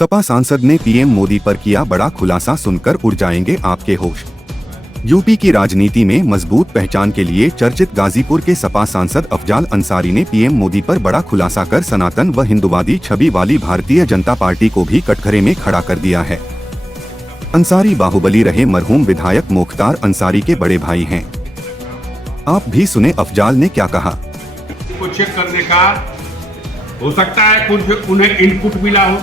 सपा सांसद ने पीएम मोदी पर किया बड़ा खुलासा, सुनकर उड़ जाएंगे आपके होश। यूपी की राजनीति में मजबूत पहचान के लिए चर्चित गाजीपुर के सपा सांसद अफजाल अंसारी ने पीएम मोदी पर बड़ा खुलासा कर सनातन व हिंदुवादी छवि वाली भारतीय जनता पार्टी को भी कटघरे में खड़ा कर दिया है। अंसारी बाहुबली रहे मरहूम विधायक मुख्तार अंसारी के बड़े भाई हैं। आप भी सुने अफजाल ने क्या कहा। को चेक करने का हो सकता है कुछ उन्हें इनपुट मिला हो।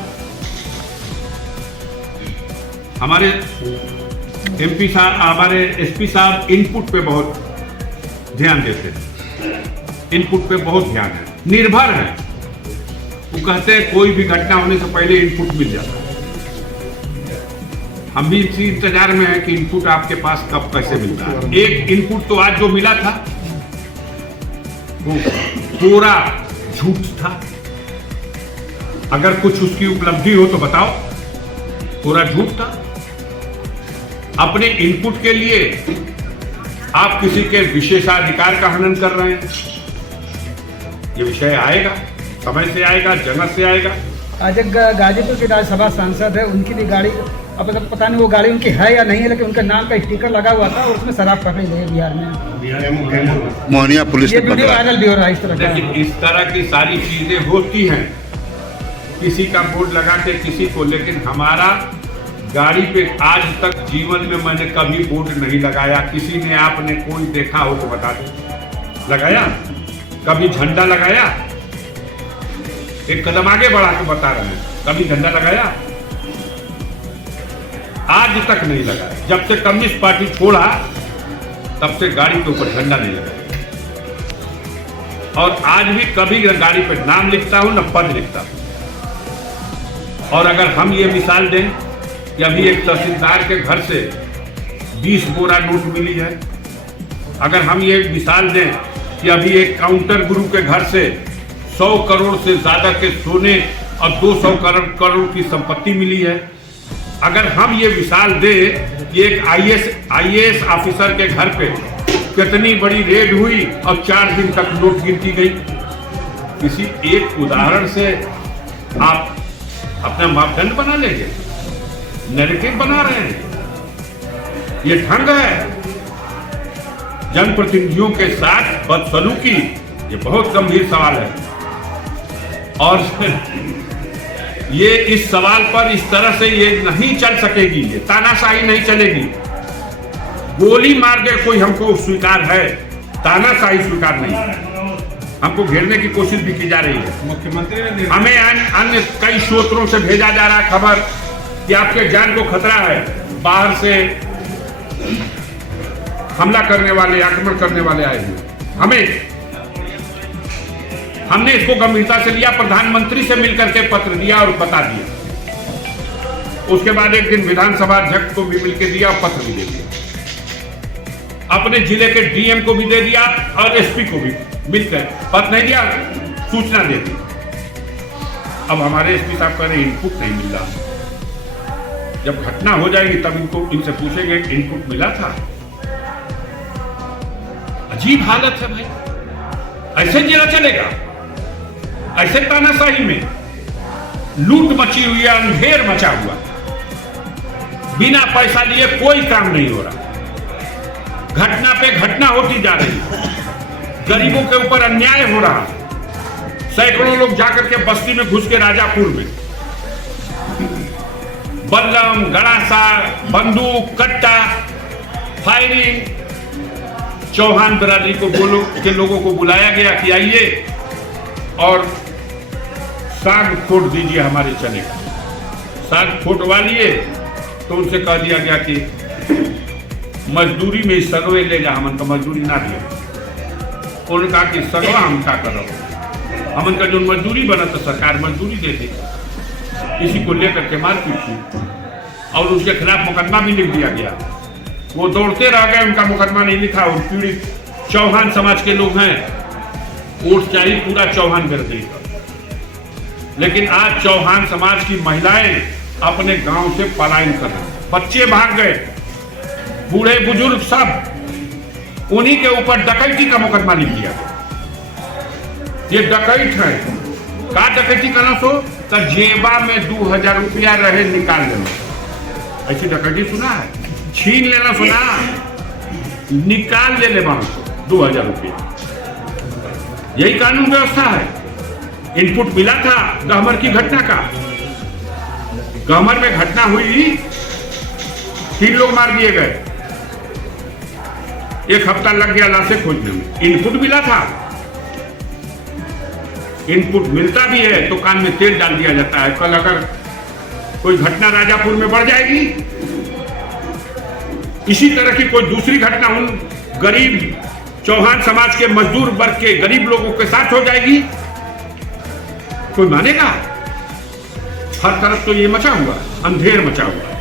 हमारे एमपी साहब, हमारे एसपी साहब इनपुट पे बहुत ध्यान देते हैं, इनपुट पे बहुत ध्यान है, निर्भर है। वो कहते हैं कोई भी घटना होने से पहले इनपुट मिल जाता है। हम भी इसी इंतजार में है कि इनपुट आपके पास कब कैसे मिलता है। एक इनपुट तो आज जो मिला था वो पूरा झूठ था। अगर कुछ उसकी उपलब्धि हो तो बताओ। पूरा झूठ था। अपने इनपुट के लिए आप किसी के विशेषाधिकार का हनन कर रहे हैं। ये विषय आएगा, समय से आएगा, जगह से आएगा। आज एक गाजीपुर के राज्यसभा सांसद है, उनकी भी गाड़ी, अब पता नहीं वो गाड़ी उनकी है या नहीं है, लेकिन उनके नाम का स्टिकर लगा हुआ था और उसमें शराब पकड़ी गई बिहार में। मोहनिया पुलिस ये वीडियो वायरल भी हो रहा है। इस तरह लेकिन इस तरह की सारी चीजें होती हैं, किसी का बोर्ड लगा के किसी को, लेकिन हमारा गाड़ी पे आज तक जीवन में मैंने कभी बोर्ड नहीं लगाया। किसी ने, आपने कोई देखा हो तो बता दो। लगाया? कभी झंडा लगाया? एक कदम आगे बढ़ा के बता रहे हैं, कभी झंडा लगाया? आज तक नहीं लगाया। जब से कम्युनिस्ट पार्टी छोड़ा तब से गाड़ी के ऊपर झंडा नहीं लगाया। और आज भी कभी गाड़ी पे नाम लिखता हूं न पद लिखता हूं। और अगर हम ये मिसाल दें कि अभी एक तहसीलदार के घर से 20 बोरा नोट मिली है, अगर हम ये मिसाल दें कि अभी एक काउंटर गुरु के घर से 100 करोड़ से ज्यादा के सोने और 200 करोड़ की संपत्ति मिली है, अगर हम ये मिसाल दें कि एक आईएएस ऑफिसर के घर पे कितनी बड़ी रेड हुई और 4 दिन तक नोट गिनती गई, किसी एक उदाहरण से आप अपना मापदंड बना लेंगे, नैरेटिव बना रहे हैं। ये ढंग है जनप्रतिनिधियों के साथ बदसलूकी। ये बहुत गंभीर सवाल है और ये इस सवाल पर इस तरह से ये नहीं चल सकेगी। ये तानाशाही नहीं चलेगी। गोली मार दे कोई हमको स्वीकार है, तानाशाही स्वीकार नहीं। हमको घेरने की कोशिश भी की जा रही है। मुख्यमंत्री ने हमें अन्य कई स्रोतों से भेजा जा रहा है खबर कि आपके जान को खतरा है, बाहर से हमला करने वाले, आक्रमण करने वाले आए हुए। हमने इसको गंभीरता से लिया, प्रधानमंत्री से मिलकर के पत्र दिया और बता दिया। उसके बाद एक दिन विधानसभा अध्यक्ष को भी मिलकर दिया और पत्र भी दे दिया। अपने जिले के डीएम को भी दे दिया और एसपी को भी मिलकर पत्र नहीं दिया, सूचना दे दी। अब हमारे एसपी साहब कह रहे इनपुट नहीं मिल रहा। जब घटना हो जाएगी तब इनसे पूछेंगे इनपुट मिला था। अजीब हालत है भाई। ऐसे जिला चलेगा? ऐसे तानाशाही में लूट मची हुई है, अंधेर मचा हुआ, बिना पैसा लिए कोई काम नहीं हो रहा। घटना पे घटना होती जा रही है। गरीबों के ऊपर अन्याय हो रहा। सैकड़ों लोग जाकर के बस्ती में घुस के राजापुर में बल्लम, गड़ासा, बंदूक, कट्टा, फायरिंग। चौहान बिरादरी के लोगों को बुलाया गया कि आइए और साग फोड़ दीजिए हमारे चने का। साग फोटवा लिए तो उनसे कह दिया गया कि मजदूरी में सगवे ले जा, हमन का मजदूरी ना दिया। उन्होंने कहा कि सगवा हम क्या कर रहे, हमन का जो मजदूरी बना तो सरकार मजदूरी दे दी। इसी को लेकर के मारपीट की और उसके खिलाफ मुकदमा भी लिख दिया गया। वो दौड़ते रह गए, उनका मुकदमा नहीं लिखा। और पीड़ित चौहान समाज के लोग हैं, वोट चाहिए पूरा चौहान बिरादरी का। लेकिन आज चौहान समाज की महिलाएं अपने गांव से पलायन कर रहे हैं। बच्चे भाग गए, बूढ़े बुजुर्ग सब। उन्हीं के ऊपर डकैती का मुकदमा लिख दिया गया। ये डकैत है, का डकैती करना सो तो जेबा में 2000 रुपया रहे निकाल लेना, ऐसी डकैती सुना है? छीन लेना सुना, निकाल ले 2000 रुपया। यही कानून व्यवस्था है। इनपुट मिला था गहमर की घटना का, गहमर में घटना हुई, 3 लोग मार दिए गए, 1 हफ्ता लग गया लाशें खोजने में। इनपुट मिला था, इनपुट मिलता भी है तो कान में तेल डाल दिया जाता है। कल अगर कोई घटना राजापुर में बढ़ जाएगी, इसी तरह की कोई दूसरी घटना उन गरीब चौहान समाज के मजदूर वर्ग के गरीब लोगों के साथ हो जाएगी, कोई मानेगा? हर तरफ तो ये मचा हुआ, अंधेर मचा हुआ।